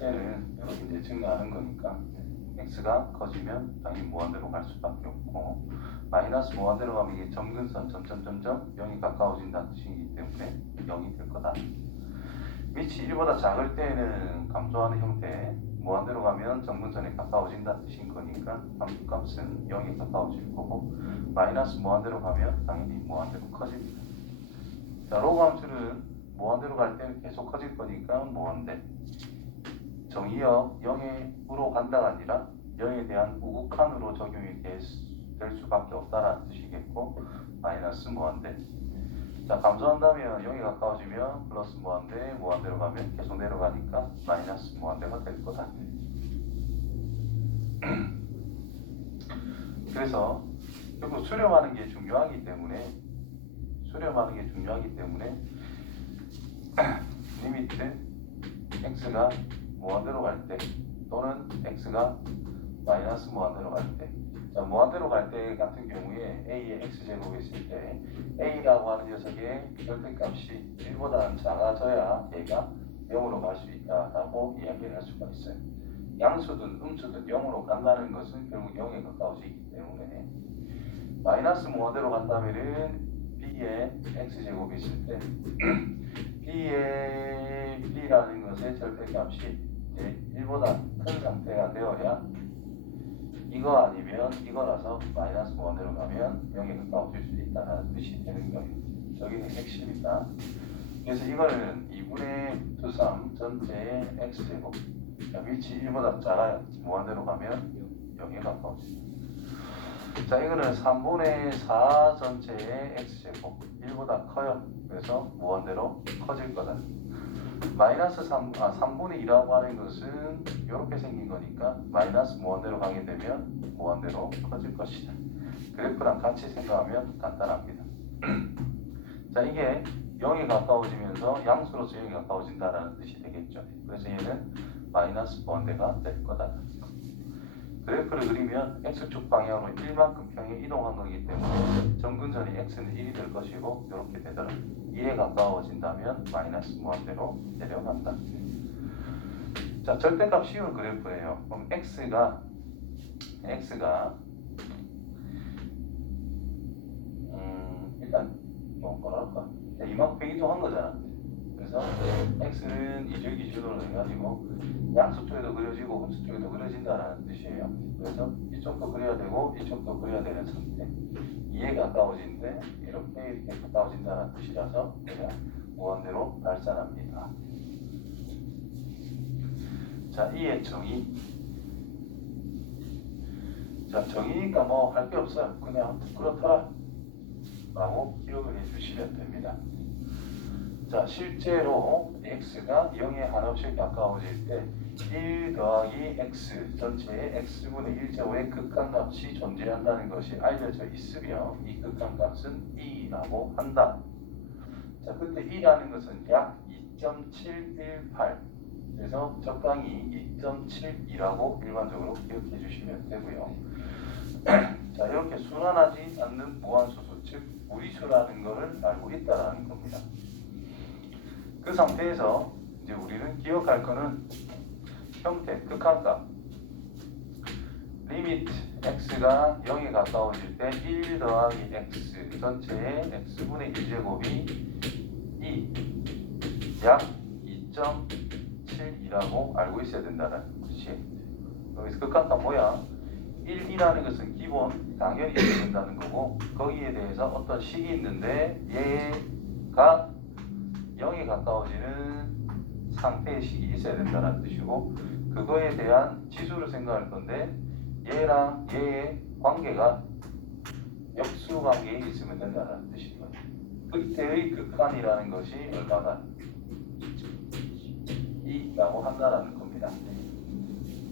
때는 이렇게 이제 증가하는 거니까 x가 커지면 당연히 무한대로 갈 수밖에 없고, 마이너스 무한대로 가면 이게 점근선 점점점점 0이 가까워진다는 뜻이기 때문에 0이 될 거다. 밑이 1보다 작을 때는 감소하는 형태, 무한대로 가면 점근선에 가까워진다는 뜻인 거니까 함수값은 0이 가까워질 거고, 마이너스 무한대로 가면 당연히 무한대로 커집니다. 자, 로그 함수는 무한대로 갈 때는 계속 커질 거니까 무한대. 정의역 0으로 간다가 아니라 0에 대한 우극한으로 적용이 될 수밖에 없다라는 뜻이겠고, 마이너스 무한대. 자, 감소한다면 0이 가까워지면 플러스 무한대, 무한대로 가면 계속 내려가니까 마이너스 무한대가 될 거다. 그래서 결국 수렴하는 게 중요하기 때문에 리미트 x가 무한대로 갈 때 또는 x가 마이너스 무한대로 갈 때, 자, 무한대로 갈 때 같은 경우에 a의 x제곱이 있을 때 a라고 하는 녀석의 절대값이 1보다는 작아져야 얘가 0으로 갈 수 있다라고 이야기를 할 수가 있어요. 양수든 음수든 0으로 간다는 것은 결국 0에 가까워지기 때문에, 마이너스 무한대로 간다면은 b의 x제곱이 있을 때 b의 b라는 것의 절대값이 이제 1보다 큰 상태가 되어야 이거 아니면 이거라서 마이너스 무한대로 가면 0에 가까워질 수 있다는 뜻이 되는 거예요. 저게 핵심이다. 그래서 이거는 2분의 3 전체의 x제곱, 위치 1보다 작아요. 무한대로 가면 0에 가까워집니다. 자, 이거는 3분의 4 전체의 x제곱, 1보다 커요. 그래서 무한대로 커질 거다. 마이너스 3분의 2라고 하는 것은 이렇게 생긴 거니까 마이너스 무한대로 가게 되면 무한대로 커질 것이다. 그래프랑 같이 생각하면 간단합니다. 자, 이게 0이 가까워지면서 양수로서 0이 가까워진다는 뜻이 되겠죠. 그래서 얘는 마이너스 무한대가 될 거다. 그래프를 그리면 x축 방향으로 1만큼 평에 이동한 거기 때문에 점근선이 x는 1이 될 것이고, 이렇게 되더라. 1에 가까워진다면 마이너스 무한대로 내려간다. 자, 절대값 쉬운 그래프예요. 그럼 x가 일단 뭐랄까 이만큼 이동한 거잖아. 그래서 x는 이절 기준으로 해가지고 양수 쪽에도 그려지고 음수 쪽에도 그려진다는 뜻이에요. 그래서 이쪽도 그려야 되고 이쪽도 그려야 되는 상태. 2에 가까워진데 이렇게 가까워진다는 뜻이라서 내가 무한대로 발산합니다. 자, 이의 정의. 자, 정의니까 뭐 할 게 없어요. 그냥 그렇더라 라고 기억을 해주시면 됩니다. 자, 실제로 x가 0에 한없이 가까워질 때 1 더하기 x 전체의 x분의 1제곱의 극한값이 존재한다는 것이 알려져 있으며, 이 극한값은 2라고 한다. 자, 그때 2라는 것은 약 2.718, 그래서 적당히 2.72라고 일반적으로 기억해 주시면 되고요. 자, 이렇게 순환하지 않는 무한소수, 즉 무리수라는 것을 알고 있다는 겁니다. 그 상태에서 이제 우리는 기억할 거는 형태, 극한값, 리미트 x가 0에 가까워질 때 1 더하기 x 전체의 x분의 1제곱이 2, 약 2.72라고 알고 있어야 된다는 뜻이에요. 여기서 극한값 뭐야? 1이라는 것은 기본 당연히 있어야 된다는 거고, 거기에 대해서 어떤 식이 있는데 얘가 0에 가까워지는 상태의 식이 있어야 된다는 뜻이고, 그거에 대한 지수를 생각할 건데 얘랑 얘의 관계가 역수 관계에 있으면 된다는 뜻인 거예요. 그때의 극한이라는 것이 얼마나 2라고 한다는 겁니다.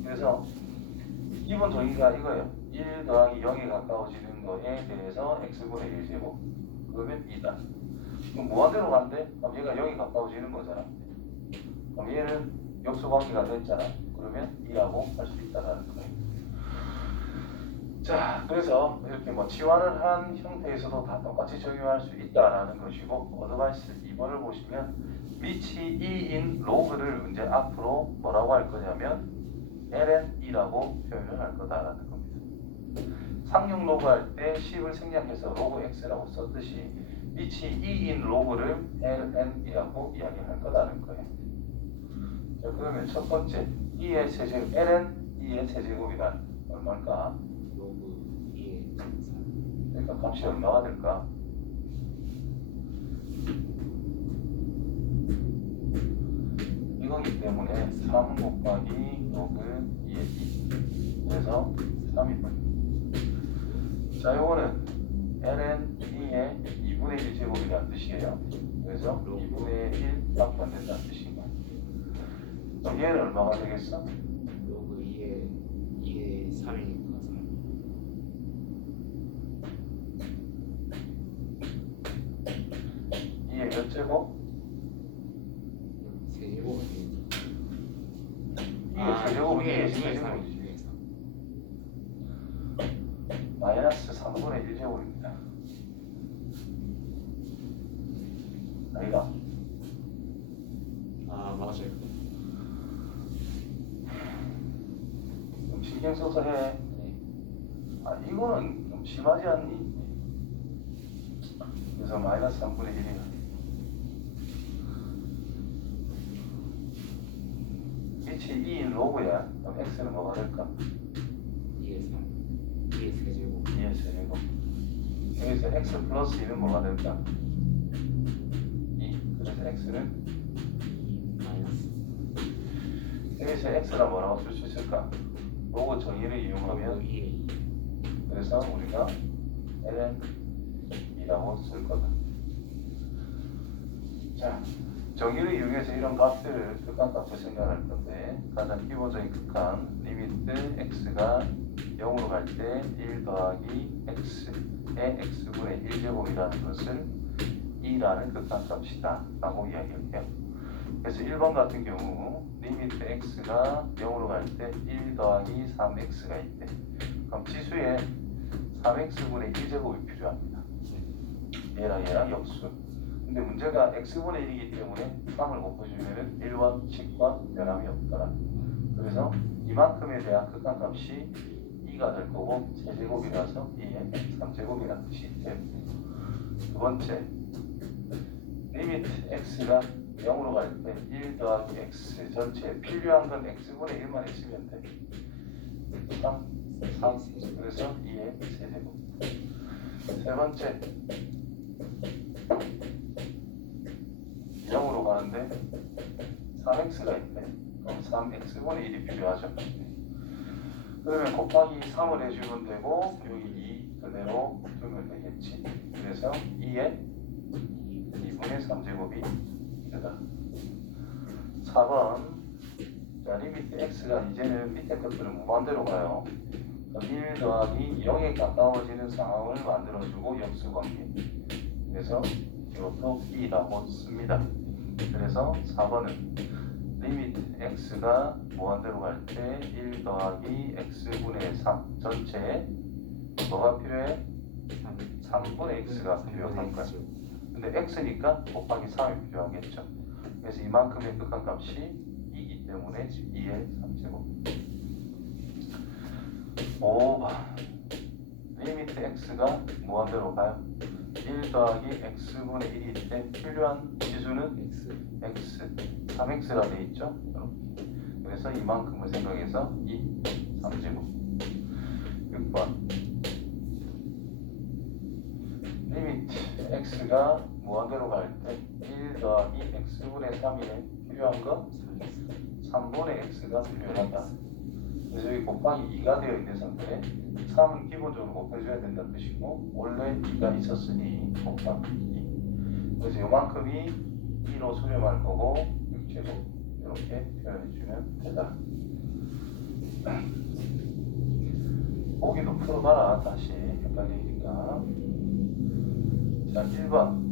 그래서 기본 정의가 이거예요. 1 더하기 0에 가까워지는 거에 대해서 x분의 1제곱, 그러면 2다. 그럼 무한대로 간대? 그럼 얘가 0에 가까워지는 거잖아. 그럼 얘는 역수관계가 됐잖아. 그러면 2라고 할 수 있다는 거예요. 자, 그래서 이렇게 뭐 치환을 한 형태에서도 다 똑같이 적용할 수 있다라는 것이고, 어드바이스 2번을 보시면 밑이 2인 로그를 이제 앞으로 뭐라고 할 거냐면 ln이라고 표현을 할 거다라는 겁니다. 상용 로그 할 때 10을 생략해서 로그 x라고 썼듯이 밑이 2인 로그를 ln이라고 이야기할 거다는 거예요. 자, 그러면 첫 번째 2의 세제곱 ln 2의 세제곱이란 얼마일까? 로그 2의 3. 그러니까 값이 얼마가 될까? 이거기 때문에 3 곱하기 로그 2의 2 그래서 3이 됩니다. 자, 요거는 ln 2의 2분의 1 제곱이라는 뜻이에요. 그래서 2분의 1 값 안 된다는 뜻인 거예요. 그럼 얘는 얼마가 되겠어? 로그 2의 3이니까 3. 2의 몇 제곱? 세제곱 아니겠죠? 2의 세제곱은 2의 2의 3. 세제곱이지. 마이너스 3분의 1 제곱입니다. 아이가? 아 맞아요. 좀 신경 써서 해. 아, 이거는 좀 심하지 않니? 그래서 마이너스 3분의 1이야. 밑이 2인 로그야. 그럼 x는 뭐가 될까? 2의 3. 2의 세제곱. 2의 세제곱. 여기서 x 플러스 2는 뭐가 될까? 2. 그래서 x는 2 마이너스. 여기서 x가 뭐라고 쓸 수 있을까? 로그 정의를 이용하면 로그 2의 2. 그래서 우리가 ln이라고 쓸 거다. 자, 정의를 이용해서 이런 값들을 극한값을 생각할 건데 가장 기본적인 극한 리미트 x가 0으로 갈 때 1 더하기 x의 x분의 1제곱이라는 것을 2라는 극한값이다 라고 이야기를 해요. 그래서 1번 같은 경우 리미트 x가 0으로 갈 때 1 더하기 3x가 있대. 그럼 지수에 3x분의 1제곱이 필요합니다. 얘랑 역수. 근데 문제가 x분의 1이기 때문에 3을 곱해주면 1과 10과 변함이 없더라. 그래서 이만큼에 대한 극한값이 2가 될 거고 세제곱이라서 2의 3제곱이라는 뜻이 됩니다. 두 번째, 리미트 x가 0으로 갈 때 1 더하기 x 전체에 필요한 건 x분의 1만 있으면 돼. 3, 그래서 2의 세제곱. 세 번째, 0으로 가는데 3x가 있대. 그럼 3x분의 1이 필요하죠. 그러면 곱하기 3을 해주면 되고 여기 2 그대로 두면 되겠지. 그래서 2의 2분의 3제곱이 되다. 4번, 자, 리미트 x가 이제는 밑에 것들은 무한대로 가요. 1 더하기 0에 가까워지는 상황을 만들어주고 역수관계. 그래서 이것도 2라고 씁니다. 그래서 4번은 리미트 x가 무한대로 갈 때 1 더하기 x분의 3 전체에 뭐가 필요해? 3분의 x가 필요한 거야. 근데 x니까 곱하기 3이 필요하겠죠. 그래서 이만큼의 극한값이 2이기 때문에 2의 3제곱. 5번 리미트 x가 무한대로 가요. 1 더하기 x분의 1일 때 필요한 지수는 x 3x가 돼 있죠. 이렇게. 그래서 이만큼을 생각해서 2, 3제곱. 6번 리미트 x가 무한대로 갈 때 1 더하기 x분의 3에 필요한 거 3분의 x가 필요하다. 그래서 여기 곱하기 2가 되어 있는 상태에 3은 기본적으로 곱해줘야 된다는 뜻이고 원래 2가 있었으니 곱하기 2. 그래서 요만큼이 2로 수렴할 거고 6제곱 이렇게 표현해주면 되다. 보기도 풀어봐라. 다시 헷갈리니까. 자, 1번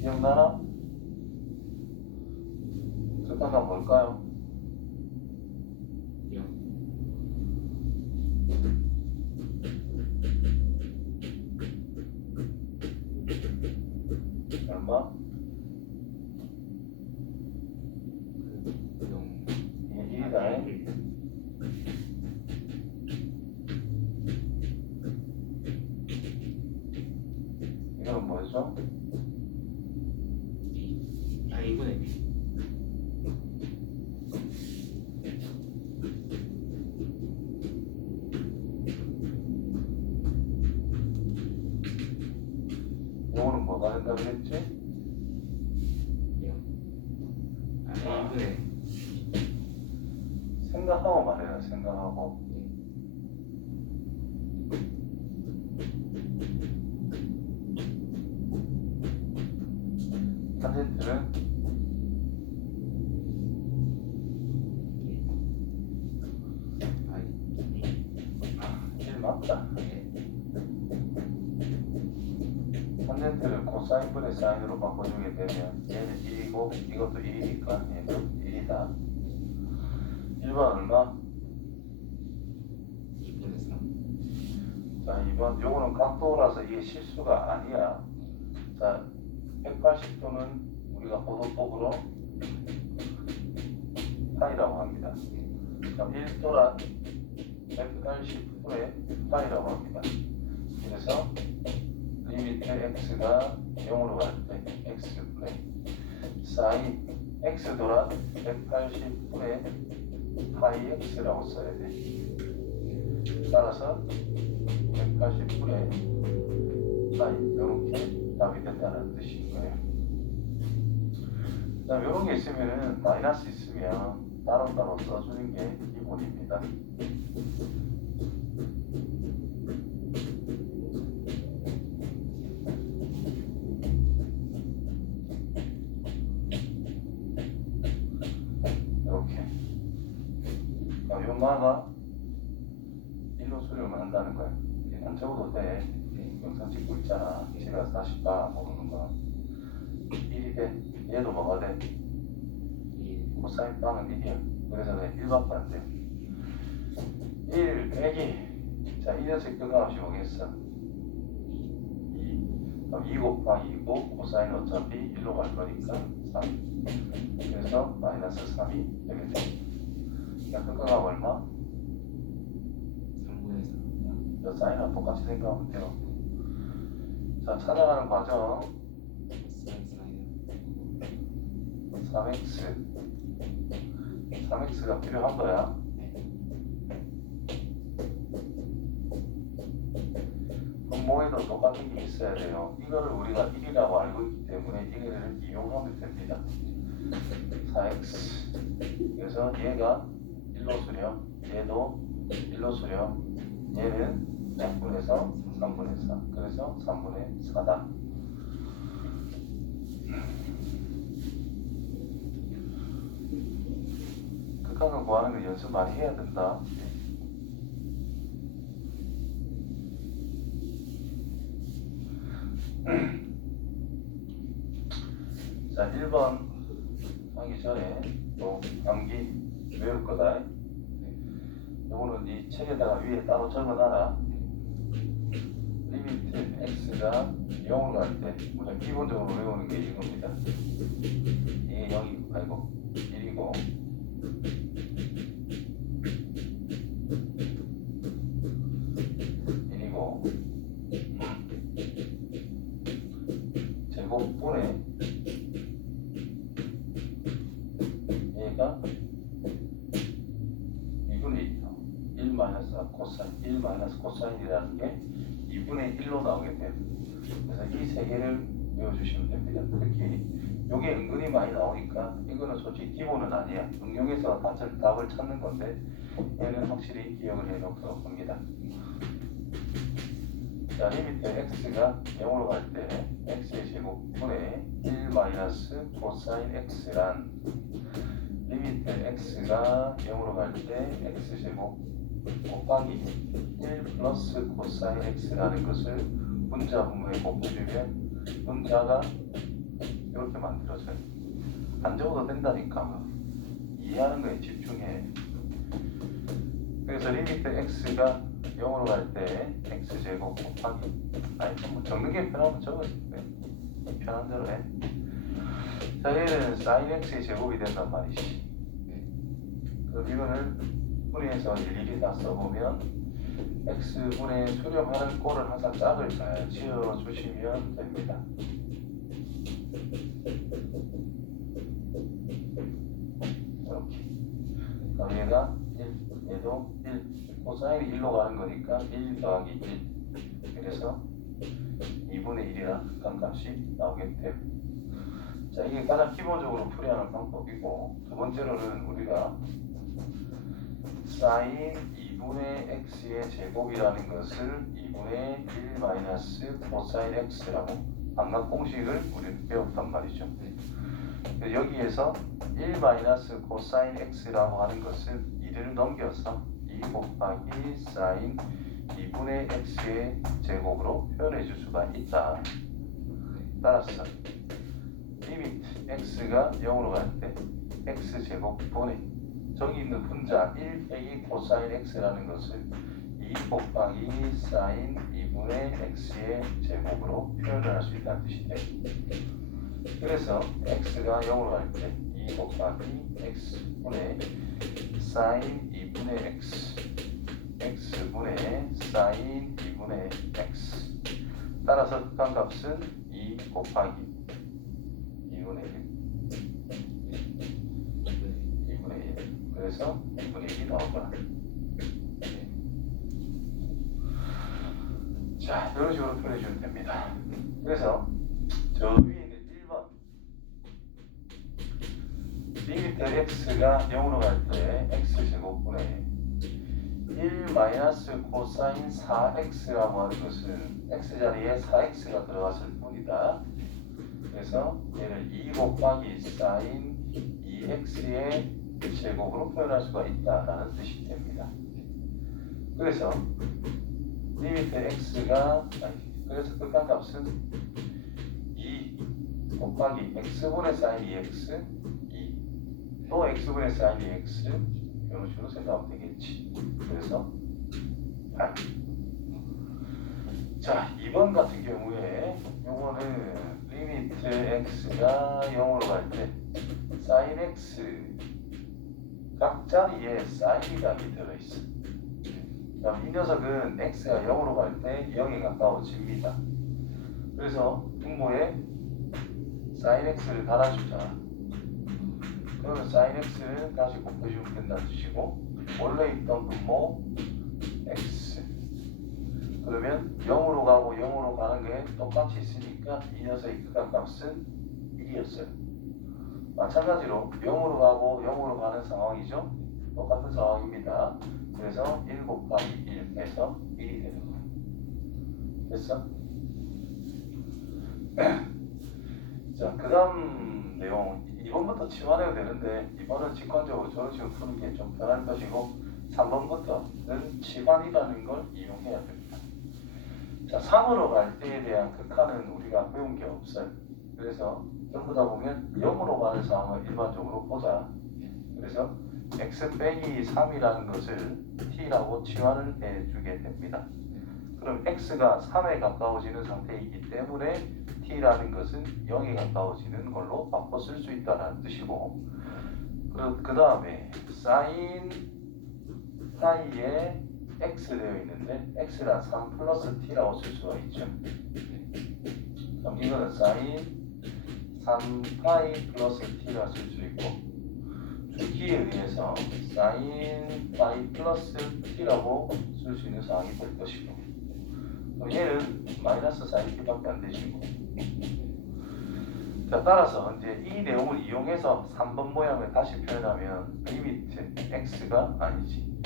기억나나? 극한값 뭘까요? 0 얼마? 영. 이게 1이다. 이거는 뭐였죠? 아, 2분의 B. 요거는 뭐가 된다고 그랬지? 영. 아, 2분의 생각하고 말해라. 생각하고. 탄젠트는 아, 1 맞다. 네. 탄젠트를 코사인 분의 사인으로 바꿔주게 되면 얘는 1이고 이것도 1이니까 얘는 1이다. 1번 얼마? 2분의 3. 자 2번 요거는 각도라서 이게 실수가 아니야. 자 180도는 우리가 호도법으로 파이라고 합니다. 그럼 1도란 180도의 파이라고 합니다. 그래서 리미트 x가 0으로 갈 때 x분의 사인 x도란 180분의 파이 x라고 써야 돼. 따라서 180분의 파이 이렇게 답이 된다는 뜻인 거예요. 그다음 이런 게 있으면은 마이너스 있으면 따로따로 써주는 게 기본입니다. 이렇게. 요마가 일로 수렴을 한다는 거야. 안 적어도 돼. 영상 찍고 있잖아. 집에 가서 다시 봐. 모르는 거. 1이 돼. 얘도 뭐가 돼? 2. 코사인 빵은 1이야. 그래서 그냥 1밖에 안 돼. 1 빼기. 자, 이 녀석 끝값이 뭐겠어? 2. 그럼 2 곱하기 2고 코사인 어차피 1로 갈 거니까 3. 그래서 마이너스 3이 되겠죠. 자, 끝값 얼마? 3분의 3. 저 사인은 똑같이 생각하면 돼요. 자, 찾아가는 과정. 사인 3x가 필요한 거야. 분모에도 똑같은 게 있어야 돼요. 이거를 우리가 1이라고 알고 있기 때문에 이거를 이용하면 됩니다. 4x. 그래서 얘가 1로 수렴, 얘도 1로 수렴, 얘는 0분에서 3분의 4. 그래서 3분의 4다. 극한을 구하는 거 연습 많이 해야 된다. 자, 1번 하기 전에 또 암기 외울 거다. 요거는 이 책에다가 위에 따로 적어놔라. 리미트 x가 0으로 갈 때 우리가 기본적으로 외우는 게 이겁니다. 이게 0이 아니고 1이고 제곱분의 얘가 2분의 1 마이너스 코사인 1 마이너스 코사인이라는 게 2분의 1로 나오게 돼요. 그래서 이 세 개를 외워주시면 됩니다. 특히 이게 은근히 많이 나오니까 이거는 솔직히 기본은 아니야. 응용해서 답을 찾는 건데 얘는 확실히 기억을 해놓도록 합니다. 자, 리미트 x가 0으로 갈 때 x의 제곱분의 1 마이너스 코사인 x란 리미트 x가 0으로 갈 때 x제곱 곱하기 1 플러스 코사인 x라는 것을 분자 분모에 곱해주면 분자가 이렇게 만들어져요. 안 적어도 된다니까. 이해하는 거에 집중해. 그래서 리미트 x가 0으로 갈 때 x제곱 곱하기 아니 뭐 적는 게 편하면 적어도 돼. 편한 대로 해. 자, 얘는 sin x의 제곱이 된단 말이지. 그럼 이거는 분해해서 일일이 다 써보면 x분의 수렴하는 꼴을 항상 짝을 잘 지어주시면 됩니다. 이렇게. 그럼 얘가 1, 얘도 1, 코사인이 1로 가는 거니까 1 더하기 1. 그래서 2분의 1이라는 극한값이 나오게 돼요. 자, 이게 가장 기본적으로 풀이하는 방법이고, 두 번째로는 우리가 sin 2분의 x의 제곱이라는 것을 2분의 1 마이너스 코사인 x라고 방각 공식을 우리는 배웠단 말이죠. 여기에서 1 마이너스 코사인 x라고 하는 것을 1을 넘겨서 2 곱하기 sin 2분의 x의 제곱으로 표현해 줄 수가 있다. 따라서 리미트 x가 0으로 갈 때 x제곱분의 저기 있는 분자 1 빼기 코사인 x라는 것을 2 곱하기 sin 2분의 x의 제곱으로 표현을 할 수 있다는 뜻이 돼. 그래서 x가 0으로 갈 때 2 곱하기 x분의 sin 2분의 x x분의 sin 2분의 x. 따라서 극한값은 2 곱하기 2분의 1 그래서 2분의 1이 나오더라. 자, 이런 식으로 표현해주면 됩니다. 그래서 저 위에 있는 1번 리미트 x가 0으로 갈 때 x제곱분의 1 마이너스 코사인 4x라고 하는 것은 x자리에 4x가 들어갔을 뿐이다. 그래서 얘를 2 곱하기 sin 2x의 제곱으로 표현할 수가 있다라는 뜻이 됩니다. 그래서 리미트 x가 그래서 극한값은 2 곱하기 x분의 sin 2x 2 또 x분의 sin 2x 이런 식으로 생각하면 되겠지. 그래서 8. 자, 2번 같은 경우에 요거는 리미트 x가 0으로 갈 때 sin x 각 자리에 sin이라는 게 들어있어. 그럼 이 녀석은 x가 0으로 갈 때 0에 가까워집니다. 그래서 분모에 sin x를 달아주자. 그러면 sin x를 다시 곱해주면 된다는 뜻이고, 원래 있던 분모 x. 그러면 0으로 가고 0으로 가는 게 똑같이 있으니까 이 녀석의 극한값은 1이었어요. 마찬가지로 0으로 가고 0으로 가는 상황이죠. 똑같은 상황입니다. 그래서 1 곱하기 1 해서 1이 되는 거예요. 됐어? 자, 그 다음 내용 2번부터 치환해도 되는데 2번은 직관적으로 저런 식으로 푸는 게 좀 편할 것이고 3번부터는 치환이라는 걸 이용해야 됩니다. 자, 3으로 갈 때에 대한 극한은 우리가 배운 게 없어요. 그래서 전부 다 보면 0으로 가는 상황을 일반적으로 보자. 그래서 x 빼기 3이라는 것을 t라고 치환을 해주게 됩니다. 그럼 x가 3에 가까워지는 상태이기 때문에 t라는 것은 0에 가까워지는 걸로 바꿔 쓸 수 있다는 뜻이고, 그 다음에 sin 파이에 x 되어 있는데 x란 3 플러스 t라고 쓸 수가 있죠. 그럼 이거는 sin 3파이 플러스 t라 쓸 수 있고, 주기에 의해서 sin 파이 플러스 t라고 쓸 수 있는 상황이 될 것이고, 그럼 얘는 마이너스 sin t밖에 안 되시고. 자, 따라서 이제 이 내용을 이용해서 3번 모양을 다시 표현하면 리미트 x가 아니지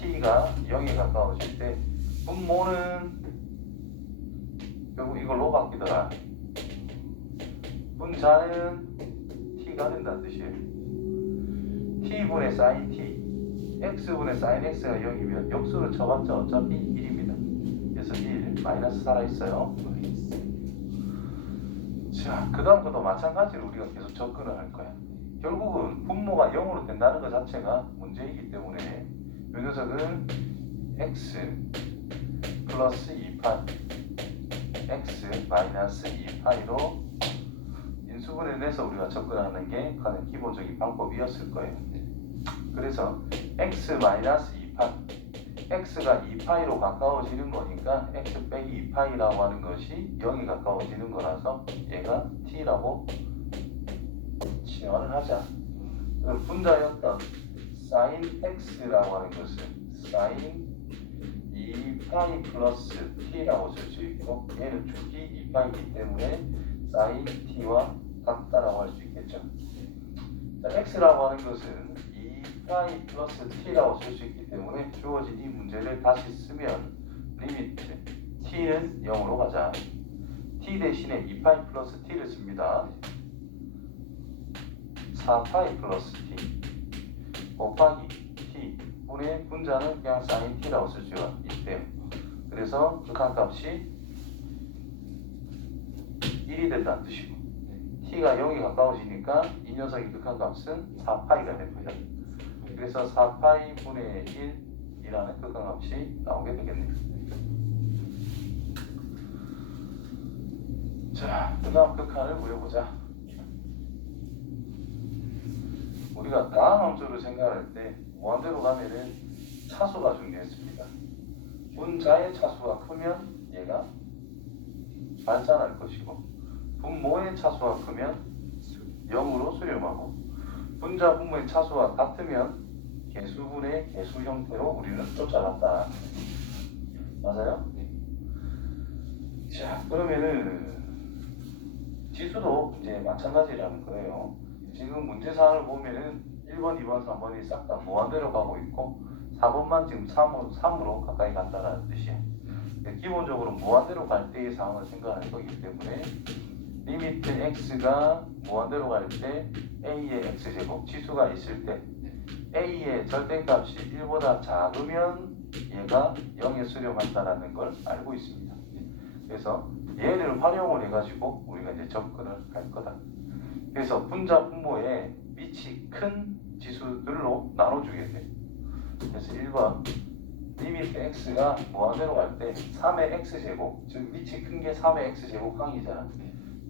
t가 0에 가까워질 때 분모는 결국 이걸로 바뀌더라. 분자는 t가 된다는 뜻이에요. t분의 sin t x분의 sin x가 0이면 역수를 쳐봤자 어차피 1입니다. 그래서 1 마이너스 살아있어요. 자, 그 다음 것도 마찬가지로 우리가 계속 접근을 할 거야. 결국은 분모가 0으로 된다는 것 자체가 문제이기 때문에 이 녀석은 x 플러스 2파이 x 마이너스 2파이로 수분을 내서 우리가 접근하는 게 가장 기본적인 방법이었을 거예요. 그래서 x-2파이, x가 2파이로 가까워지는 거니까 x 빼기 2파이라고 하는 것이 0이 가까워지는 거라서 얘가 t라고 치환을 하자. 그럼 분자였던 sin x라고 하는 것은 sin 2파이 플러스 t라고 쓸 수 있고, 얘는 주기 2파이이기 때문에 sin t와 같다라고 할 수 있겠죠. 자, x라고 하는 것은 2파이 플러스 t라고 쓸 수 있기 때문에 주어진 이 문제를 다시 쓰면 리미트 t는 0으로 가자. t 대신에 2파이 플러스 t를 씁니다. 4파이 플러스 t 곱하기 t 분의 분자는 그냥 sin t라고 쓸 수가 있대요. 그래서 극한값이 1이 된다는 뜻이고, t가 0이 가까워지니까 이 녀석의 극한값은 4파이가 됩니다. 그래서 4파이 분의 1이라는 극한값이 나오게 되겠네요. 자, 그 다음 극한을 구해보자. 우리가 다음 함수를 생각할 때 무한대로 가면은 차수가 중요했습니다. 분자의 차수가 크면 얘가 발산할 것이고, 분모의 차수가 크면 0으로 수렴하고, 분자 분모의 차수가 같으면 개수분의 개수 형태로 우리는 쫓아간다. 맞아요? 자, 그러면은 지수도 이제 마찬가지라는 거예요. 지금 문제사항을 보면은 1번, 2번, 3번이 싹 다 무한대로 가고 있고 4번만 지금 3으로 가까이 간다는 뜻이에요. 기본적으로 무한대로 갈 때의 상황을 생각하는 거기 때문에 리미트 x가 무한대로 갈 때 a의 x제곱 지수가 있을 때 a의 절대값이 1보다 작으면 얘가 0에 수렴한다는 걸 알고 있습니다. 그래서 얘를 활용을 해가지고 우리가 이제 접근을 할 거다. 그래서 분자 분모의 밑이 큰 지수들로 나눠주게 돼. 그래서 1번 리미트 x가 무한대로 갈 때 3의 x제곱, 즉 밑이 큰 게 3의 x제곱 항이잖아.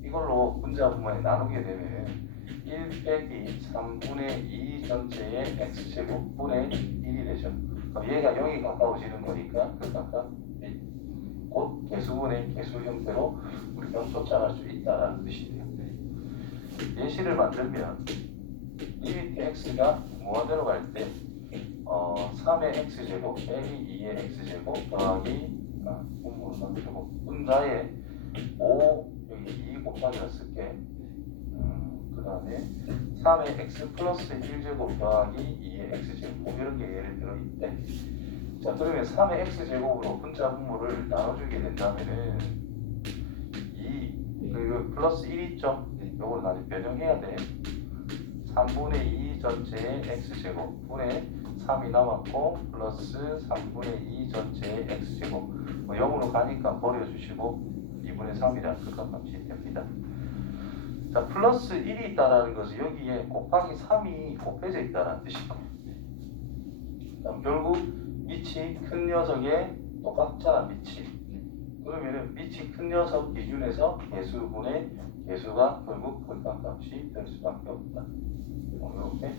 이걸로 분자 분모에 나누게 되면 1 빼기 3분의 2 전체의 x제곱 분의 1이 되죠. 그럼 얘가 0이 가까워지는 거니까 그러니까 곧 개수분의 개수 형태로 우리가 쫓아갈 수 있다는 뜻이 돼요. 예시를 만들면 리미트 x가 무한대로 갈 때 3의 x제곱 빼기 2의 x제곱 더하기 분자의 5 여기 2 곱하기를 쓸게. 그 다음에 3의 x 플러스 1제곱 더하기 2의 x제곱 이런 게 예를 들어 있대. 자, 그러면 3의 x제곱으로 분자 분모를 나눠주게 된다면은 2 그리고 플러스 1 있죠? 요걸 나중에 변형해야 돼. 3분의 2 전체의 x제곱 분의 3이 남았고 플러스 3분의 2 전체의 x제곱 0으로 가니까 버려주시고 2분의 3이라는 극한값이 됩니다. 자, 플러스 1이 있다는 것은 여기에 곱하기 3이 곱해져 있다는 뜻이고요. 결국 밑이 큰 녀석에 똑같잖아, 밑이. 그러면은 밑이 큰 녀석 기준에서 개수분의 개수가 결국 극한값이 될 수밖에 없다. 이렇게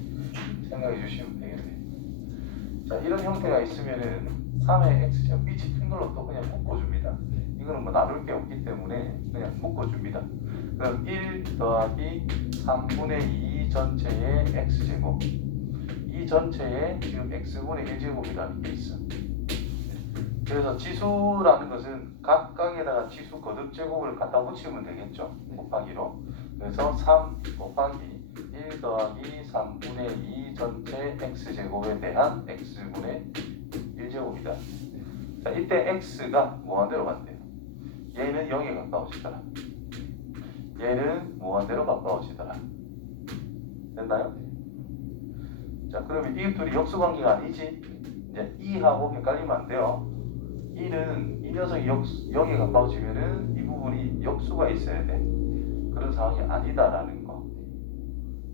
생각해 주시면 되겠네요. 자, 이런 형태가 있으면은 3의 x제곱 밑이 큰 걸로 또 그냥 묶어줍니다. 이거는 뭐 나눌 게 없기 때문에 그냥 묶어줍니다. 그럼 1 더하기 3분의 2 전체의 x제곱 이 전체에 지금 x분의 1제곱이라는 게 있어. 그래서 지수라는 것은 각각에다가 지수 거듭제곱을 갖다 붙이면 되겠죠. 곱하기로. 그래서 3 곱하기 1 더하기 3분의 2 전체 x제곱에 대한 x분의 1제곱이다. 자, 이때 x가 무한대로 간대요. 얘는 0에 가까워지더라. 얘는 무한대로 가까워지더라. 됐나요? 자, 그러면 이 둘이 역수관계가 아니지? 이제 2하고 헷갈리면 안 돼요. 2는 이 녀석이 0에 가까워지면은 이 부분이 역수가 있어야 돼. 그런 상황이 아니다라는 거.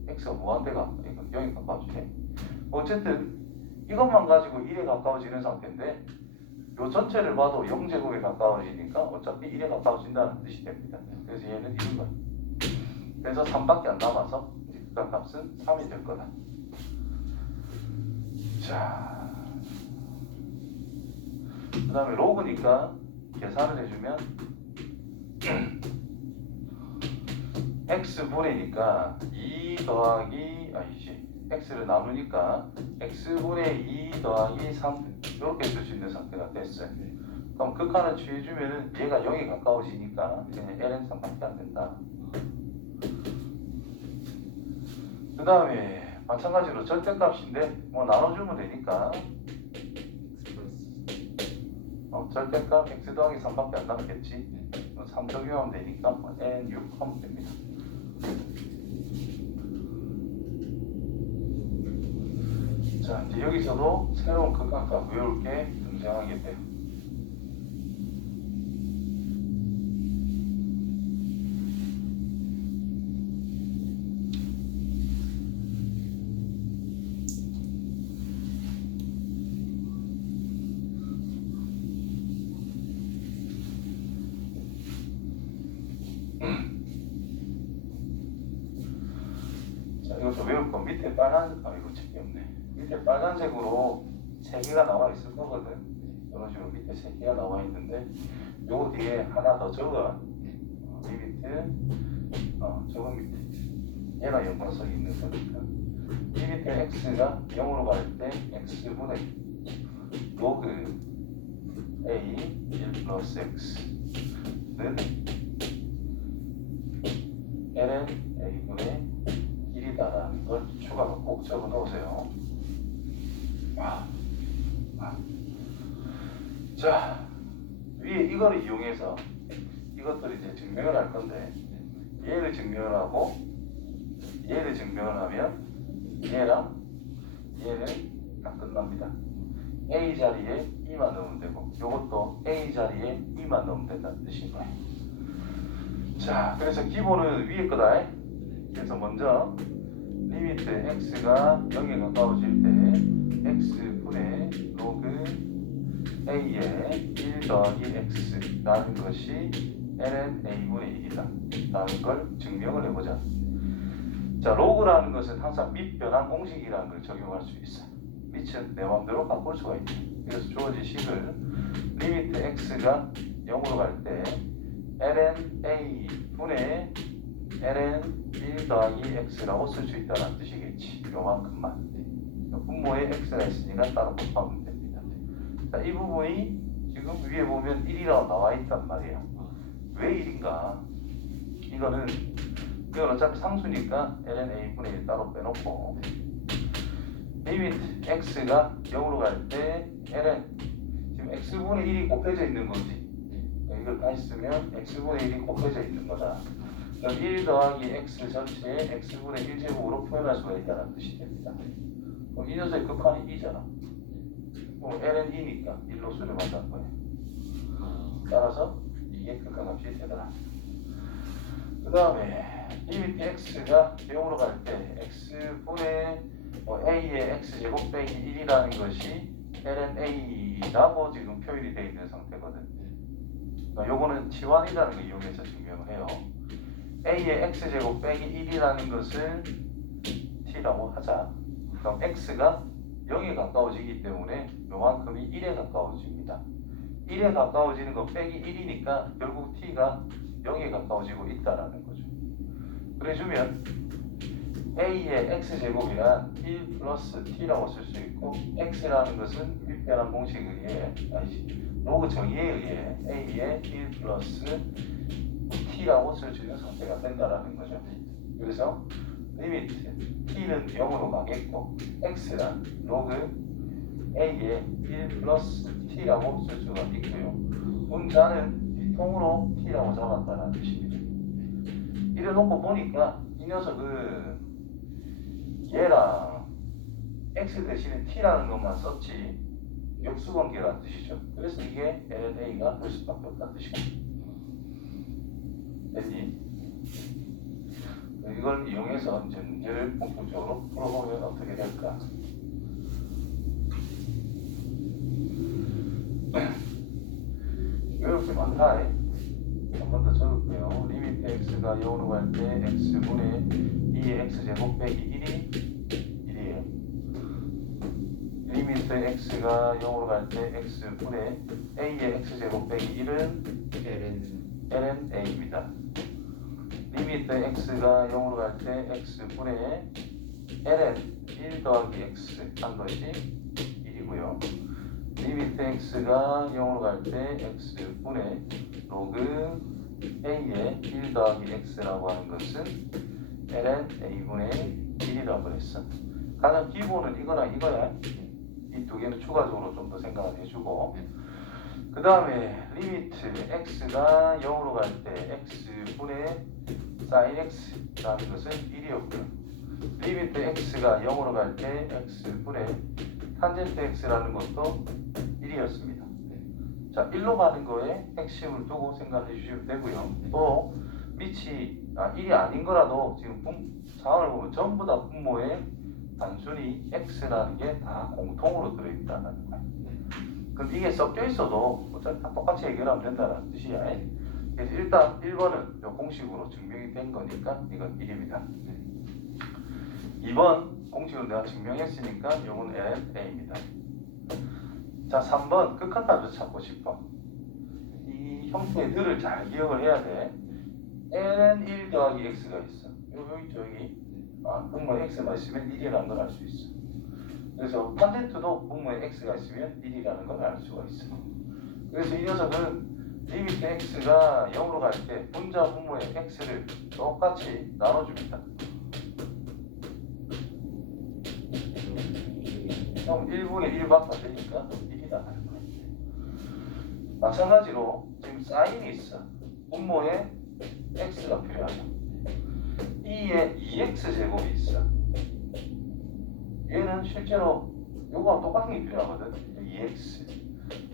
x가 무한대가 0에 가까워지네. 어쨌든 이것만 가지고 1에 가까워지는 상태인데 요 전체를 봐도 0제곱에 가까워지니까 어차피 1에 가까워진다는 뜻이 됩니다. 그래서 얘는 1인 거야. 그래서 3밖에 안 남아서 극한값은 3이 될 거다. 자, 그 다음에 로그니까 계산을 해주면 x분의니까 2 더하기 x를 나누니까 x분의 2 더하기 3 이렇게 쓸 수 있는 상태가 됐어요. 그럼 극한을 취해주면은 얘가 0에 가까워지니까 그냥 ln 3밖에 안 된다. 그 다음에 마찬가지로 절대값인데 뭐 나눠주면 되니까 절대값 x 더하기 3밖에 안 남겠지. 3 적용하면 되니까 뭐 n 6 하면 됩니다. 자, 이제 여기서도 새로운 극한값 외울 게 등장하게 돼요. 자, 이것도 외울 거 밑에 빨간, 이거 책이 없네. 밑에 빨간색으로 3개가 나와 있을 거거든. 이런 식으로 밑에 3개가 나와 있는데, 요거 뒤에 하나 더 적어. 리미트, 저거 밑에. 얘가 연관성이 있는 거니까. 이 밑에 x가 0으로 갈 때 x분의 로그 a 1 플러스 x는 ln a분의 1이다라는 걸 추가로 꼭 적어 놓으세요. 자, 위에 이거를 이용해서 이것들을 이제 증명을 할 건데, 얘를 증명을 하고 얘를 증명을 하면 얘랑 얘는 다 끝납니다. A 자리에 2만 넣으면 되고, 요것도 A 자리에 2만 넣으면 된다는 뜻인 거예요. 자, 그래서 기본은 위에 거다. 그래서 먼저 리미트 x가 0에 가까워질 때 x분의 로그 a의 1 더하기 x라는 것이 ln a분의 1이다 라는 걸 증명을 해보자. 자, 로그라는 것은 항상 밑변환 공식이라는 걸 적용할 수 있어요. 밑은 내 마음대로 바꿀 수가 있죠. 그래서 주어진 식을 리미트 x가 0으로 갈 때 ln a분의 ln 1 더하기 x라고 쓸 수 있다는 뜻이겠지. 요만큼만. 분모에 x가 있으니까 따로 곱하면 됩니다. 자, 이 부분이 지금 위에 보면 1이라고 나와 있단 말이에요. 왜 1인가? 이건 어차피 상수니까 ln a분의 1 따로 빼놓고, 리미트 x가 0으로 갈 때 ln 지금 x분의 1이 곱해져 있는 거지. 이걸 다시 쓰면 x분의 1이 곱해져 있는 거다. 그럼 1 더하기 x 전체에 x분의 1제곱으로 표현할 수가 있다는 뜻이 됩니다. 그럼 이 녀석의 극한이 2잖아. 그럼 ln 2니까 1로 수렴한다는 거예요. 따라서 이게 극한값이 되더라. 그 다음에 리미트 x가 0으로 갈 때 x분의 a의 x제곱 빼기 1이라는 것이 ln a라고 지금 표현이 되어 있는 상태거든. 요거는 치환이라는 걸 이용해서 증명을 해요. a의 x제곱 빼기 1이라는 것을 t라고 하자. 그럼 x가 0에 가까워지기 때문에 요만큼이 1에 가까워집니다. 1에 가까워지는 거 빼기 1이니까 결국 t가 0에 가까워지고 있다라는 거죠. 그래주면 a의 x제곱이란 1 플러스 t라고 쓸 수 있고, x라는 것은 밑변환 공식에 의해, 로그 정의에 의해 a의 1 플러스 t라고 쓸 수 있는 상태가 된다라는 거죠. 그래서 리미트 t는 0으로 가겠고, x란 로그 a의 1 플러스 t라고 쓸 수가 있고요. 분자는 뒤통으로 t라고 잡았다는 뜻입니다. 이래놓고 보니까 이 녀석은 얘랑 x 대신에 t라는 것만 썼지 역수관계라는 뜻이죠. 그래서 이게 ln a가 될 수밖에 없다는 뜻이고. 됐니? 이걸 이용해서 이제 문제를 본격적으로 풀어보면 어떻게 될까? 이렇게 많다. 한 번 더 적을게요. 리미트 x가 0으로 갈 때 x분의 2의 x제곱 빼기 1이 1이에요. 리미트 x가 0으로 갈 때 x분의 a의 x제곱 빼기 1은 ln a입니다. 리미트 x가 0으로 갈 때 x분의 ln 1 더하기 x 한 것이 1이고요. 리미트 x가 0으로 갈 때 x분의 로그 a의 1 더하기 x라고 하는 것은 ln a분의 1이라고 했어. 가장 기본은 이거나 이거야. 이 두 개는 추가적으로 좀 더 생각을 해주고, 그 다음에 리미트 x가 0으로 갈 때 x분의 sin x라는 것은 1이었고요. 리미트 x가 0으로 갈 때 x분의 탄젠트 x라는 것도 1이었습니다. 자, 1로 가는 거에 핵심을 두고 생각해 주시면 되고요. 또 밑이 1이 아닌 거라도 지금 상황을 보면 전부 다 분모에 단순히 x라는 게 다 공통으로 들어있다는 거예요. 그럼 이게 섞여 있어도 어차피 다 똑같이 해결하면 된다는 뜻이야. 그래서 일단 1번은 요 공식으로 증명이 된 거니까 이건 1입니다. 2번 공식으로 내가 증명했으니까 이건 LNA입니다. 자, 3번 극한값을 찾고 싶어. 이 형태의 들을 잘 기억을 해야 돼. ln 1 더하기 x가 있어. 여기 있죠, 여기. 분모에 x가 있으면 1이라는 걸 알 수 있어. 그래서 탄젠트도 분모에 x가 있으면 1이라는 걸 알 수가 있어. 그래서 이 녀석은 리미트 x가 0으로 갈 때 분자 분모의 x를 똑같이 나눠줍니다. 그럼 1분의 1 바꿔주니까 1이다 하는 거예요. 마찬가지로 지금 사인이 있어. 분모에 x가 필요하죠. 2에 2x제곱이 있어. 얘는 실제로 요거와 똑같은 게 필요하거든. 2x.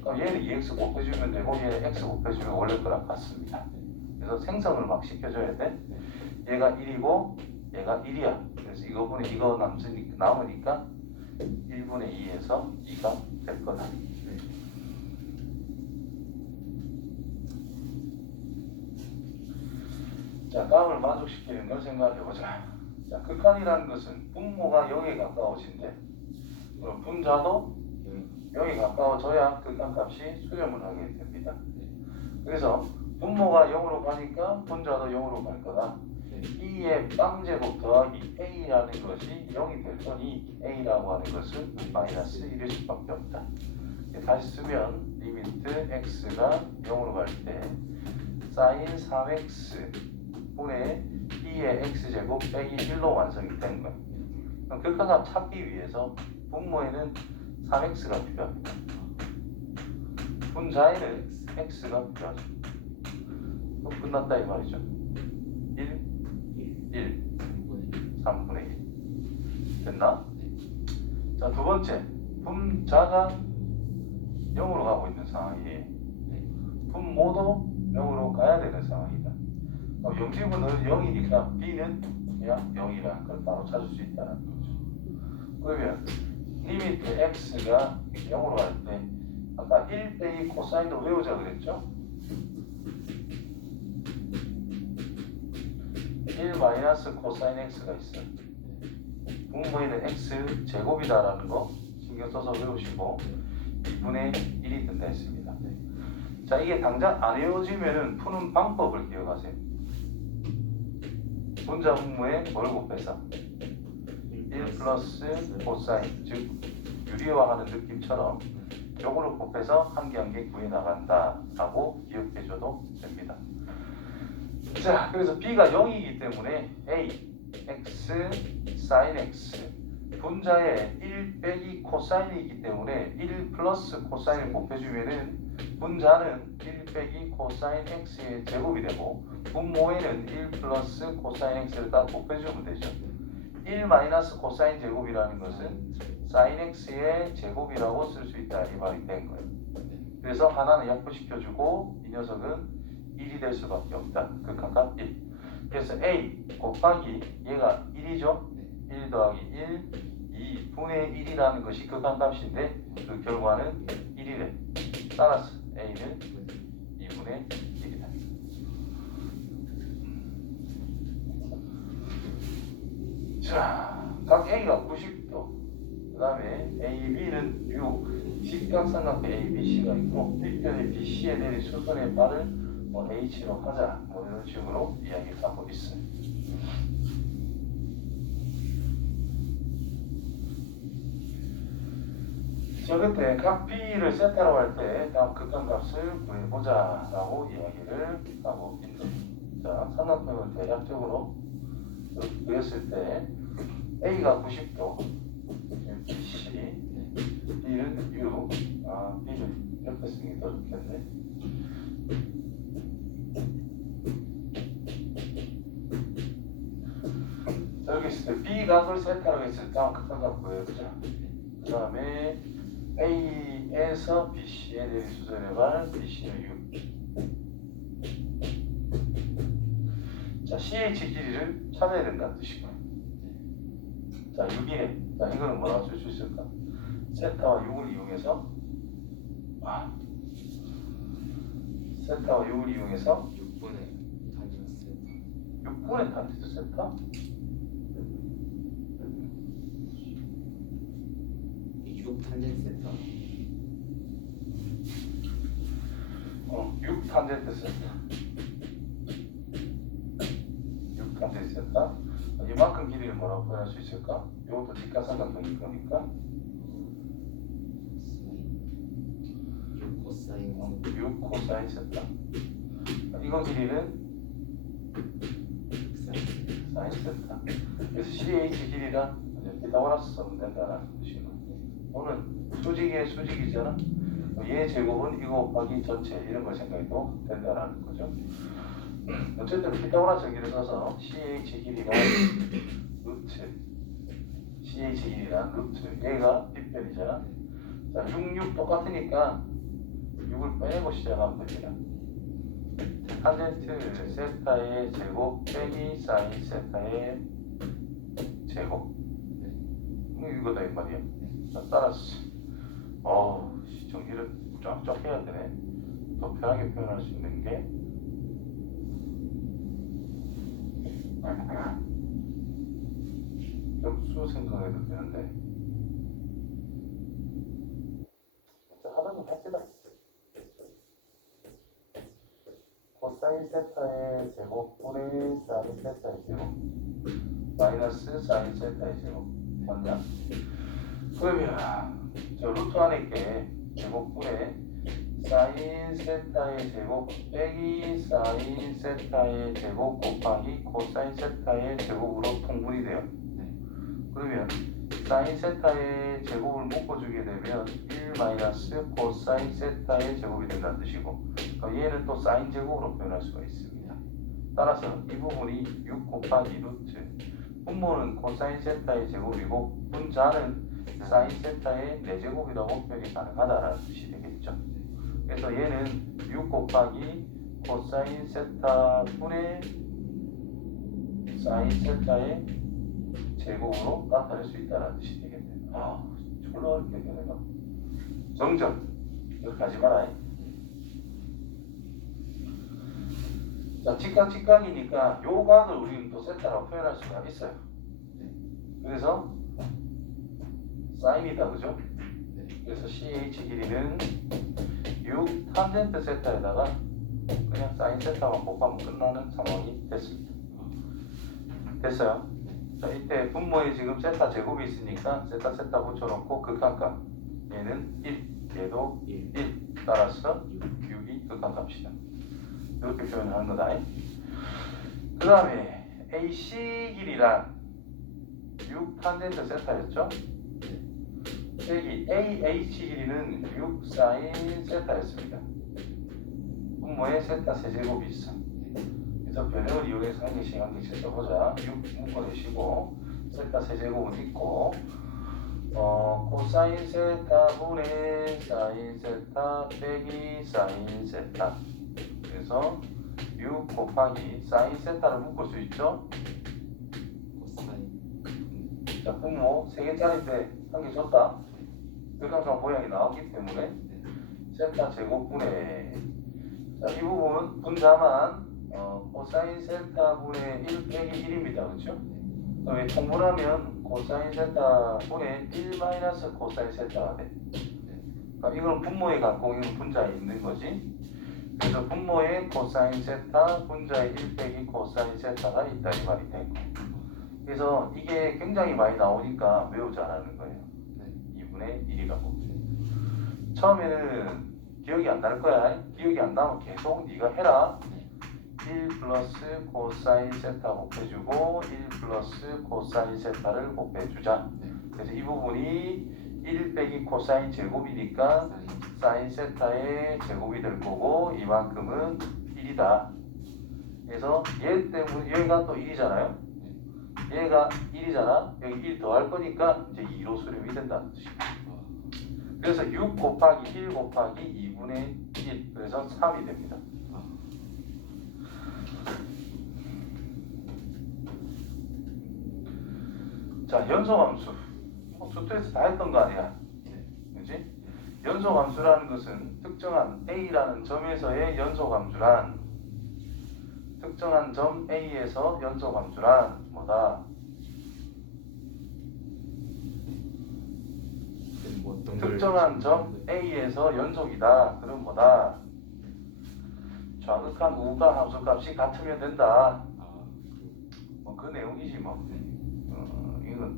그럼 얘는 2x 곱해주면 되고 얘는 x 곱해주면 원래 거랑 같습니다. 그래서 생성을 막 시켜줘야 돼. 얘가 1이고 얘가 1이야. 그래서 이거분의 이거 남으니까 1분의 2에서 2가 될 거다. 자, 값을 만족시키는 걸 생각해보자. 자, 극한이라는 것은 분모가 0에 가까워진대. 그럼 분자도 0에 가까워져야 극한값이 수렴을 하게 됩니다. 그래서 분모가 0으로 가니까 분자도 0으로 갈 거다. 2의 빵제곱 더하기 a라는 것이 0이 될 거니 a라고 하는 것은 마이너스 1일 수밖에 없다. 다시 쓰면 리미트 x가 0으로 갈 때 sin 3x 분의 2의 x제곱 빼기 1로 완성이 된 거예요. 그럼 극한값 찾기 위해서 분모에는 3x가 필요합니다. 분자에는 x가 필요하죠. 그럼 끝났다 이 말이죠. 1, 3분의 1 됐나? 자, 두 번째 분자가 0으로 가고 있는 상황이에요. 분모도 0으로 가야 되는 상황이다. 영지분은 0이니까 b는 그냥 0이라 그걸 바로 찾을 수 있다는 거죠. 그러면 리미트 x가 0으로 갈 때 아까 1 빼기 코사인도 외우자 그랬죠? 1 마이너스 코사인 x가 있어. 분모에는 x 제곱이다라는 거 신경 써서 외우시고 2분의 1이 된다 했습니다. 자, 이게 당장 안 외워지면은 푸는 방법을 기억하세요. 분자 분모에 뭘 곱해서 1 플러스 코사인, 즉 유리화하는 느낌처럼 요거를 곱해서 한 개 한 개 구해 나간다 라고 기억해줘도 됩니다. 자, 그래서 b가 0이기 때문에 a, x, sin x 분자에 1 빼기 코사인이기 때문에 1 플러스 코사인을 곱해주면은 분자는 1 빼기 코사인 x의 제곱이 되고 분모에는 1 플러스 코사인 x를 다 곱해주면 되죠. 1 마이너스 코사인 제곱이라는 것은 sin x의 제곱이라고 쓸 수 있다 이 말이 된 거예요. 그래서 하나는 약분시켜주고 이 녀석은 1이 될 수밖에 없다. 극한값 1. 그래서 a 곱하기 얘가 1이죠. 1 더하기 1 2분의 1이라는 것이 극한값인데 그 결과는 1이래. 따라서 a는 2분의 1이다. 자, 각 A가 90도. 그 다음에 A, B는 6. 직각삼각형 A, B, C가 있고 빗변의 B, C에 내린 수선의 발을 뭐 H로 하자. 뭐 이런 식으로 이야기를 하고 있어요. 자, 그때 각 B를 세타라고 할 때 다음 극한값을 구해보자 라고 이야기를 하고 있는. 자, 삼각형을 대략적으로 그렸을 때 A가 90도, C, B는 6, B는 이렇게 쓰기 더 좋겠네. 자, 여기 있을 때 B각을 세타라고 했을 때 다음 극한값 구해보자. 그 다음에 A에서 BC에 내린 수선의 발, BC는 6. 자, CH 길이를 찾아야 된다는 뜻이고요. 자, 6이네. 자, 이거는 뭐라고 쓸 수 있을까? 세타와 6을 이용해서 세타와 6을 이용해서 6분의 단위가 세타. 6분의 단지도 세타? 이 6탄젠 세타. 6 탄젠트 세타. 6 탄젠트 세타. 이만큼 길이를 뭐라고 표현할 수 있을까? 이것도 직각삼각형일 거니까 6 코사인 6 코사인 세타. 이거 길이는 6 사인 사인 세타. 그래서 CH 길이랑 피타고라스 쓰면 된다는 뜻이고, 오늘 수직의 수직이잖아. 얘 제곱은 이거 곱하기 전체 이런 걸 생각해도 된다는 거죠. 어쨌든 피타고라스 정기를 써서 CH 길이가 루트, CH 길이랑 루트, 얘가 빗변이잖아. 자, 6, 6 똑같으니까 6을 빼고 시작하면 됩니다. 탄젠트 세타의 제곱 빼기 사인 세타의 제곱. 이거다 이 말이야. 자, 따라서 정리를 쫙쫙 해야 되네. 더 편하게 표현할 수 있는 게 역수 생각해도 되는데 하다 좀 합시다. 코사인 세타의 제곱분의 사인 세타의 제곱 마이너스 사인 세타의 제곱 맞냐? 그러면 저 루트 안에 있게 제곱분의 사인 세타의 제곱 빼기 사인 세타의 제곱 곱하기 코사인 세타의 제곱으로 통분이 돼요. 그러면 사인 세타의 제곱을 묶어주게 되면 1 마이너스 코사인 세타의 제곱이 된다는 뜻이고, 얘는 또 사인 제곱으로 표현할 수가 있습니다. 따라서 이 부분이 6 곱하기 루트, 분모는 코사인 세타의 제곱이고 분자는 사인 세타의 4제곱이라고 표현이 가능하다는 뜻이 되겠죠. 그래서 얘는 6 곱하기 코사인 세타 분의 사인 세타의 제곱으로 나타낼 수 있다는 뜻이 되겠네요. 졸라 어렵게 내가 정전 이렇게 하지 마라. 자, 직각이니까 요 각을 우리는 또 세타라고 표현할 수가 있어요. 그래서 사인이다, 그죠? 그래서 CH 길이는 6 탄젠트 세타에다가 그냥 사인 세타만 곱하면 끝나는 상황이 됐습니다. 됐어요? 자, 이때 분모에 지금 세타 제곱이 있으니까 세타 붙여놓고 극한값 얘는 1, 얘도 1 따라서 6이 극한값이다. 이렇게 표현하는 거다. 그 다음에 AC 길이란 6 탄젠트 세타였죠? 여기 AH 길이는 6 사인 세타였습니다. 분모에 세타 세제곱이 있어. 그래서 변형을 이용해서 한 개씩 써보자. 6 묶어내시고 세타 세제곱은 있고 코사인 세타 분의 사인 세타 빼기 사인 세타. 그래서 6 곱하기 사인 세타를 묶을 수 있죠? 코사인. 자, 분모 3개짜리인데 한 개 줬다. 극한값 모양이 나오기 때문에 세타 제곱분의, 자, 이 부분 분자만 코사인 세타 분의 1 빼기 1입니다. 그렇죠? 그다음에 통분하면 코사인 세타 분의 1 마이너스 코사인 세타가 돼. 그러니까 이건 분모에 갖고 이건 분자에 있는 거지. 그래서 분모에 코사인 세타 분자에 1 빼기 코사인 세타가 있다 이 말이 되고. 그래서 이게 굉장히 많이 나오니까 외우지 않는 거예요. 2분의 1이라고. 처음에는 기억이 안 날 거야. 기억이 안 나면 계속 네가 해라. 1 플러스 코사인 세타 곱해주고 1 플러스 코사인 세타를 곱해주자. 그래서 이 부분이 1 빼기 코사인 제곱이니까 사인 세타의 제곱이 될 거고 이만큼은 1이다. 그래서 얘 때문에 얘가 또 1이잖아요. 얘가 1이잖아. 여기 1 더할 거니까 이제 2로 수렴이 된다는 뜻이야. 그래서 6 곱하기 1 곱하기 2분의 1 그래서 3이 됩니다. 자, 연소함수. 수트에서 다 했던 거 아니야? 그지? 연소함수라는 것은 특정한 A라는 점에서의 연소함수란 특정한 점 A에서 연소함수란 뭐다? 뭐 어떤 걸 특정한 점 A에서 연속이다. 그럼 뭐다? 좌극한 우극한 함수값이 같으면 된다. 뭐 그 내용이지 뭐. 이건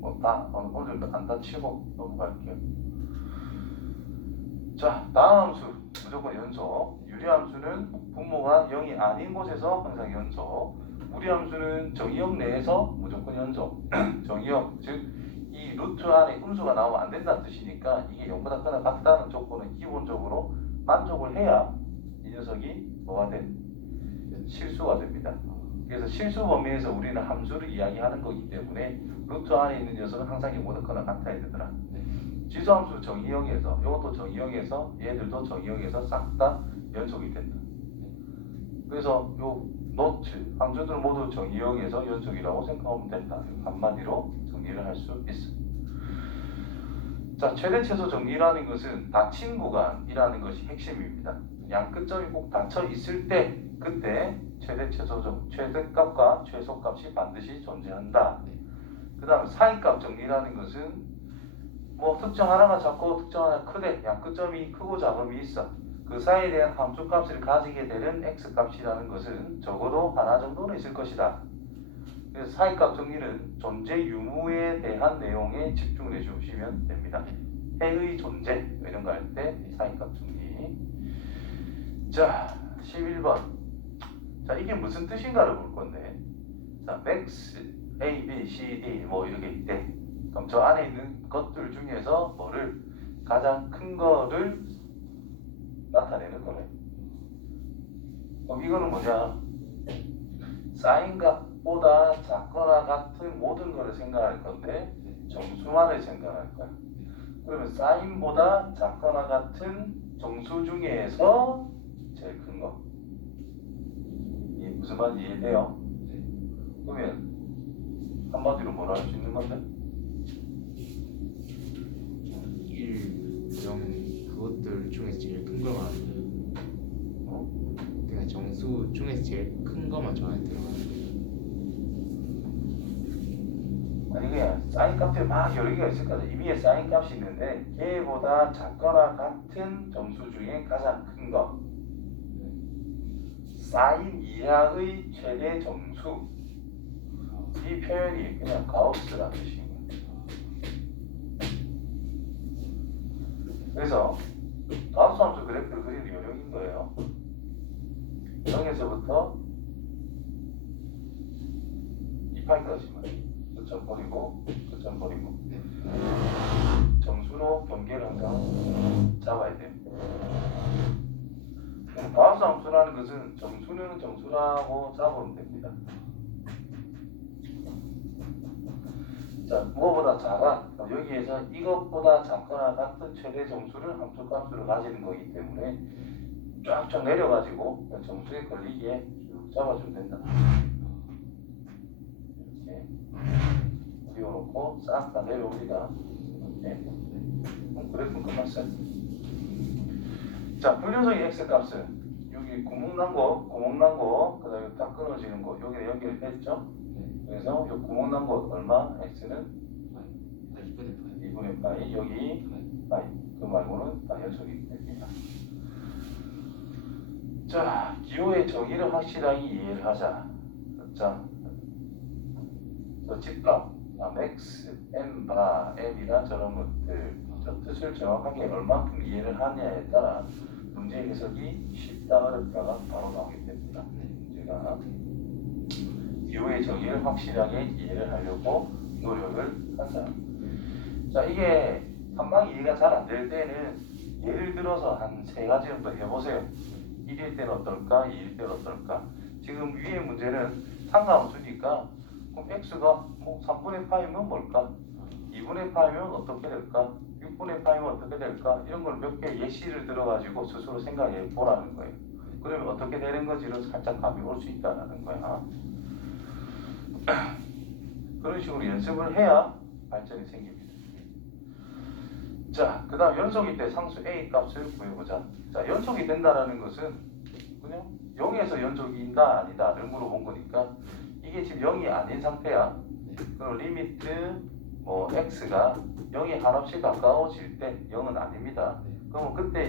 뭐 다 어느 정도 안 다치고 넘어갈게요. 자, 다음 함수 무조건 연속. 유리함수는 분모가 0이 아닌 곳에서 항상 연속. 무리함수는 정의역 내에서 무조건 연속. 정의역 즉 이 루트 안에 음수가 나오면 안 된다는 뜻이니까 이게 0보다 크거나 같다는 조건은 기본적으로 만족을 해야 이 녀석이 뭐가 돼? 실수가 됩니다. 그래서 실수 범위에서 우리는 함수를 이야기하는 거기 때문에 루트 안에 있는 녀석은 항상 0보다 크거나 같아야 되더라. 지수함수 정의역에서 이것도 정의역에서 얘들도 정의역에서 싹 다 연속이 된다. 그래서 요 노트 함수들 모두 정의역에서 연속이라고 생각하면 된다. 한마디로 정리를 할 수 있어. 자, 최대 최소 정리라는 것은 닫힌 구간이라는 것이 핵심입니다. 양 끝점이 꼭 닫혀 있을 때 그때 최대 최소점 최대값과 최소값이 반드시 존재한다. 그 다음 사이값 정리라는 것은 뭐 특정 하나가 작고 특정 하나 크되 양 끝점이 크고 작음이 있어. 그 사이에 대한 함수값을 가지게 되는 x값이라는 것은 적어도 하나 정도는 있을 것이다. 그래서 사이값 정리는 존재 유무에 대한 내용에 집중을 해주시면 됩니다. 해의 존재 이런 거 할 때 사이값 정리. 자, 11번. 자, 이게 무슨 뜻인가를 볼 건데, 자, max a, b, c, d 뭐 이렇게 있대. 그럼 저 안에 있는 것들 중에서 뭐를 가장 큰 거를 나타내는 거네. 그럼 이거는 뭐냐? 사인값보다 작거나 같은 모든 거를 생각할 건데 정수만을 생각할 거야. 그러면 사인보다 작거나 같은 정수 중에서 제일 큰 거. 이게 무슨 말인지 이해돼요? 그러면 한마디로 뭐라 할 수 있는 건데? 1, 0 그것들 중에서 제일 큰 거만 그냥 정수 중에서 제일 큰 거만 저한테 들어가는 아니 그냥 사인 값들이 막 여러 개가 있을 거야. 이미에 사인 값이 있는데 걔보다 작거나 같은 정수 중에 가장 큰 거. 사인 이하의 최대 정수. 이 표현이 그냥 가우스라는 뜻이에요. 그래서 가우스 함수 그래프를 그리는 요령인 거예요. 0에서부터 2파이까지만 끝점 버리고 끝점 버리고 정수로 경계를 항상 잡아야 돼요. 가우스 함수라는 것은 정수는 정수라고 잡으면 됩니다. 자, 무엇보다 작아. 여기에서 이것보다 작거나 같은 최대 정수를 함수값으로 가지는 거기 때문에 쫙쫙 내려가지고 정수에 걸리게 쭉 잡아주면 된다. 이렇게 띄워놓고 싹 다 내려옵니다. 이렇게. 그래프는 끝났어요. 자, 불륜성의 x값은 여기 구멍 난 거, 그 다음에 딱 끊어지는 거, 여기에 연결했죠? 그래서 이 구멍 난 곳 얼마? x는 아 2분의 2분의 파이 여기 파이 그 말고는 다 연속이 됩니다. 자, 기호의 정의를 확실하게 이해를 하자. 자, 집값, x, m, 바, m이나 저런 것들 저 뜻을 정확하게 얼만큼 이해를 하냐에 따라 문제 해석이 쉽다 어렵다가 바로 나오게 됩니다. 문제가 기호의 정의를 확실하게 이해를 하려고 노력을 하자. 자, 이게 한방 이해가 잘 안 될 때는 예를 들어서 한 3가지 정도 해보세요. 1일 때는 어떨까? 2일 때는 어떨까? 지금 위에 문제는 상관없으니까 그럼 x가 뭐 3분의 파이면 뭘까? 2분의 파이면 어떻게 될까? 6분의 파이면 어떻게 될까? 이런 걸 몇 개 예시를 들어가지고 스스로 생각해 보라는 거예요. 그러면 어떻게 되는 건지는 살짝 감이 올 수 있다는 거야. 그런 식으로 연습을 해야 발전이 생깁니다. 자, 그 다음 연속일 때 상수 A 값을 구해보자. 자, 연속이 된다는 것은 그냥 0에서 연속인가 아니다를 물어본 거니까 이게 지금 0이 아닌 상태야. 그럼 리미트 x가 0에 한없이 가까워질 때 0은 아닙니다. 그러면 그때